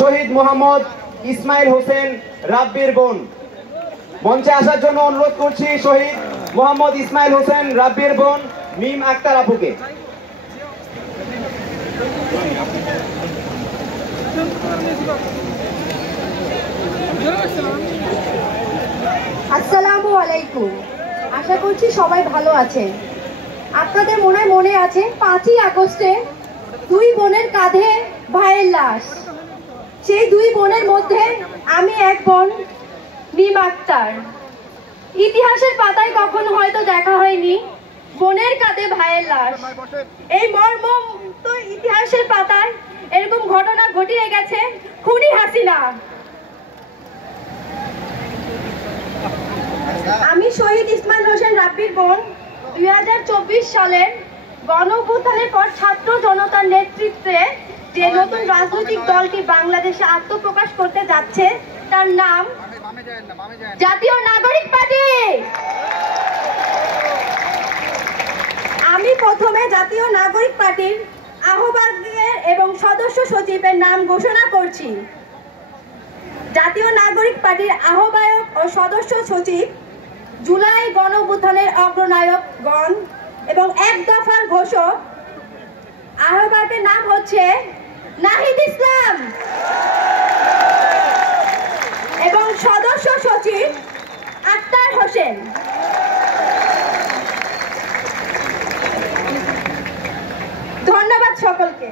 শহীদ মোহাম্মদ ইসমাইল হোসেন রাব্বির বোন। মঞ্চে আসার জন্য অনুরোধ করছি শহীদ মোহাম্মদ ইসমাইল হোসেন রাব্বির বোন মিম আক্তার আপুকে। আসসালামু আলাইকুম। আশা করছি সবাই ভালো আছেন। আপনাদের মনে আছে 5ই আগস্টে দুই বোনের কাঁধে ভাইয়ের লাশ। সেই দুই বোনের মধ্যে আমি এক বোন মিম আক্তার। ইতিহাসের পাতায় কখনো হয়তো দেখা হয়নি বোনের কাঁধে ভাইয়ের লাশ। এই মর্মন্ত ইতিহাসের পাতায় এরকম ঘটনা ঘটিয়ে গেছে খুনি হাসিনা। আমি শহীদ ইসমাইল হোসেন রাব্বির বোন 2024 সালের গণঅভ্যুত্থানের পর ছাত্র জনতার নেতৃত্বে যে নতুন রাজনৈতিক দলটি বাংলাদেশে আত্মপ্রকাশ করতে যাচ্ছে তার নাম জাতীয় নাগরিক পার্টি। আমি প্রথমে জাতীয় নাগরিক পার্টির আহ্বায়কের এবং সদস্য সচিবের নাম ঘোষণা করছি। জাতীয় নাগরিক পার্টির আহ্বায়ক ও সদস্য সচিব জুলাই গণঅভ্যুত্থানের অগ্রনায়কগণ এবং এক দফার ঘোষক আহ্বায়কের নাম হচ্ছে নাহিদ ইসলাম এবং সদস্য সচিব আক্তার হোসেন। ধন্যবাদ সকলকে।